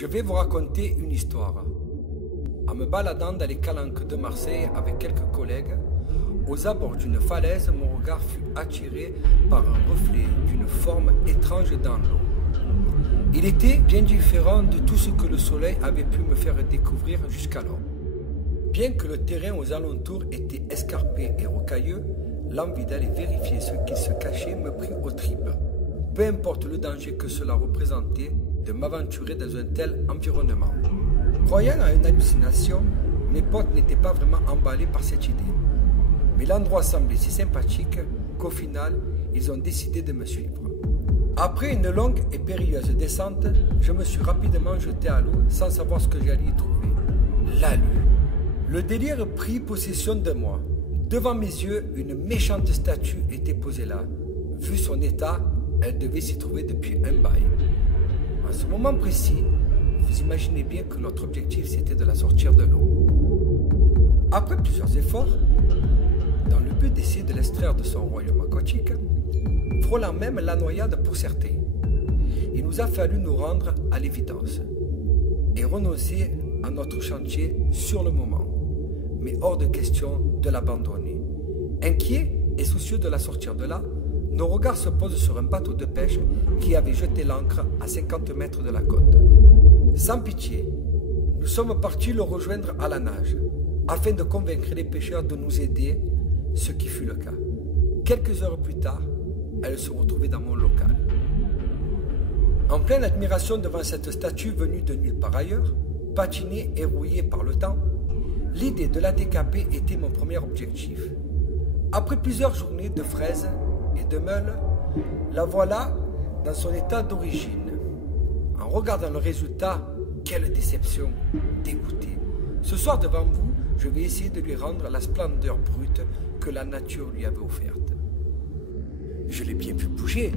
Je vais vous raconter une histoire. En me baladant dans les calanques de Marseille avec quelques collègues, aux abords d'une falaise, mon regard fut attiré par un reflet d'une forme étrange dans l'eau. Il était bien différent de tout ce que le soleil avait pu me faire découvrir jusqu'alors. Bien que le terrain aux alentours était escarpé et rocailleux, l'envie d'aller vérifier ce qui se cachait me prit aux tripes. Peu importe le danger que cela représentait de m'aventurer dans un tel environnement. Croyant à une hallucination, mes potes n'étaient pas vraiment emballés par cette idée. Mais l'endroit semblait si sympathique qu'au final, ils ont décidé de me suivre. Après une longue et périlleuse descente, je me suis rapidement jeté à l'eau sans savoir ce que j'allais y trouver. La lune. Le délire prit possession de moi. Devant mes yeux, une méchante statue était posée là. Vu son état, elle devait s'y trouver depuis un bail. En ce moment précis, vous imaginez bien que notre objectif c'était de la sortir de l'eau. Après plusieurs efforts, dans le but d'essayer de l'extraire de son royaume aquatique, frôlant même la noyade pour certains, il nous a fallu nous rendre à l'évidence et renoncer à notre chantier sur le moment, mais hors de question de l'abandonner. Inquiets et soucieux de la sortir de là, nos regards se posent sur un bateau de pêche qui avait jeté l'ancre à 50 mètres de la côte. Sans pitié, nous sommes partis le rejoindre à la nage, afin de convaincre les pêcheurs de nous aider, ce qui fut le cas. Quelques heures plus tard, elle se retrouvait dans mon local. En pleine admiration devant cette statue venue de nulle part ailleurs, patinée et rouillée par le temps, l'idée de la décaper était mon premier objectif. Après plusieurs journées de fraises et de meules, la voilà dans son état d'origine. En regardant le résultat, quelle déception, dégoûté. Ce soir devant vous, je vais essayer de lui rendre la splendeur brute que la nature lui avait offerte. Je l'ai bien vu bouger.